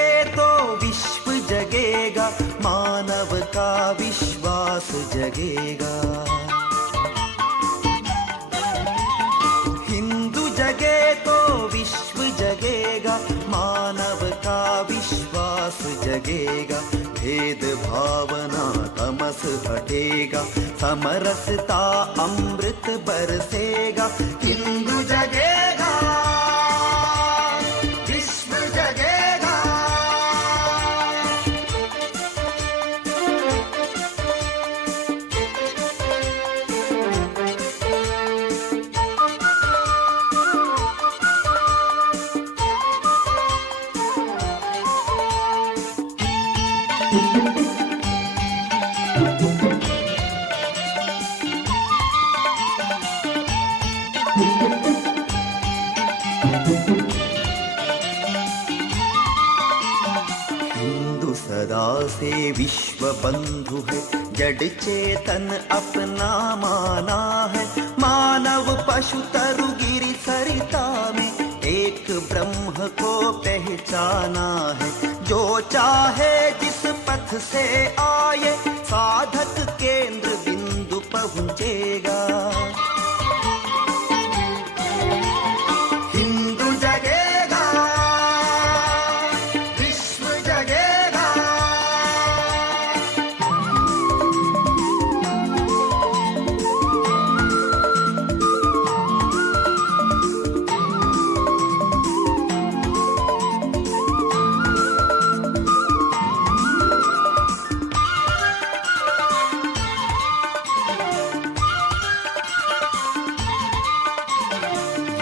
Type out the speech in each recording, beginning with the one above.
जगे तो विश्व जगेगा, मानव का विश्वास जगेगा। हिंदू जगे तो विश्व जगेगा, मानव का विश्वास जगेगा। भेद भावना तमस हटेगा, समरसता अमृत बरसेगा। हिंदू जगेगा, विश्व जगेगा। हिंदू सदा से विश्व बंधु है, जड़ चेतन अपना माना है। मानव पशु तरु गिरि सरिता में एक ब्रह्म को पहचाना है। जो चाहे जिस पथ से आए, साधक केंद्र बिंदु पहुंचेगा। हिंदू जगेगा, विश्व जगेगा।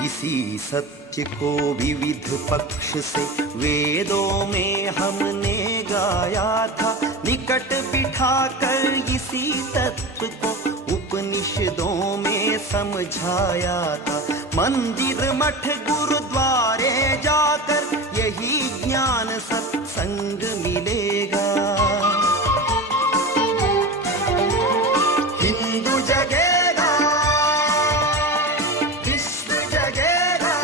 इसी सत्य को विविध पक्ष से वेदों में हमने गाया था। निकट बिठाकर इसी तत्व को उपनिषदों में समझाया था। मंदिर मठ गुरुद्वारे जाकर यही ज्ञान सत्संग मिलेगा। हिंदू जगेगा, विश्व जगेगा।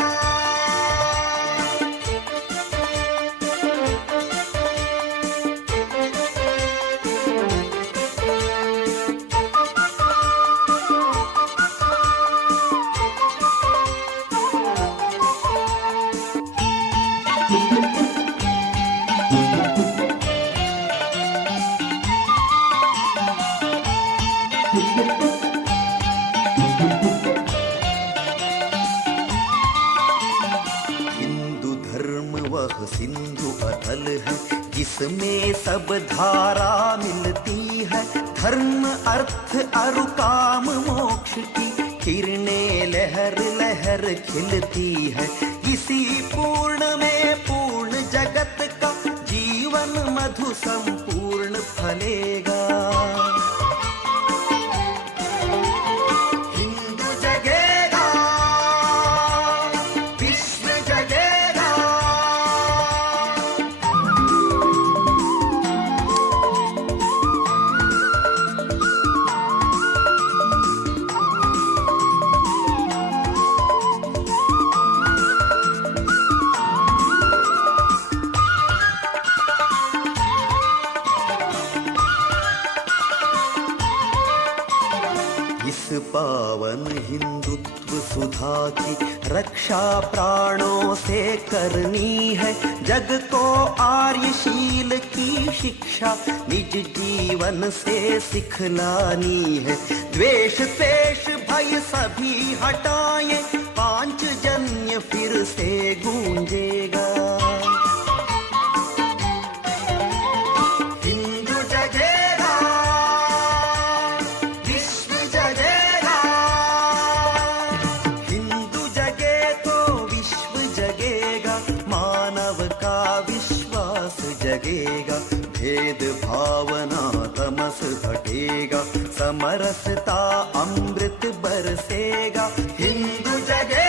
हिंदू धर्म वह सिंधु अथल है, जिसमें सब धारा मिलती है। धर्म अर्थ अरु काम मोक्ष की किरणें लहर लहर खिलती है। इसी पूर्ण में पूर्ण जगत का जीवन मधु संपूर्ण फलेगा। हिंदू जगेगा, विश्व जगेगा। इस पावन हिंदुत्व सुधा की रक्षा प्राणों से करनी है। जग को आर्यशील की शिक्षा निज जीवन से सिखलानी है। द्वेष द्वेष भय सभी हटाए, पांचजन्य फिर से गूंजेगा। हिंदू जगेगा, विश्व जगेगा। हिंदू जगे तो विश्व जगेगा, मानव का विश्वास जगेगा। भेद भावना तमस हटेगा, समरसता अमृत बरसेगा। हिंदू जगे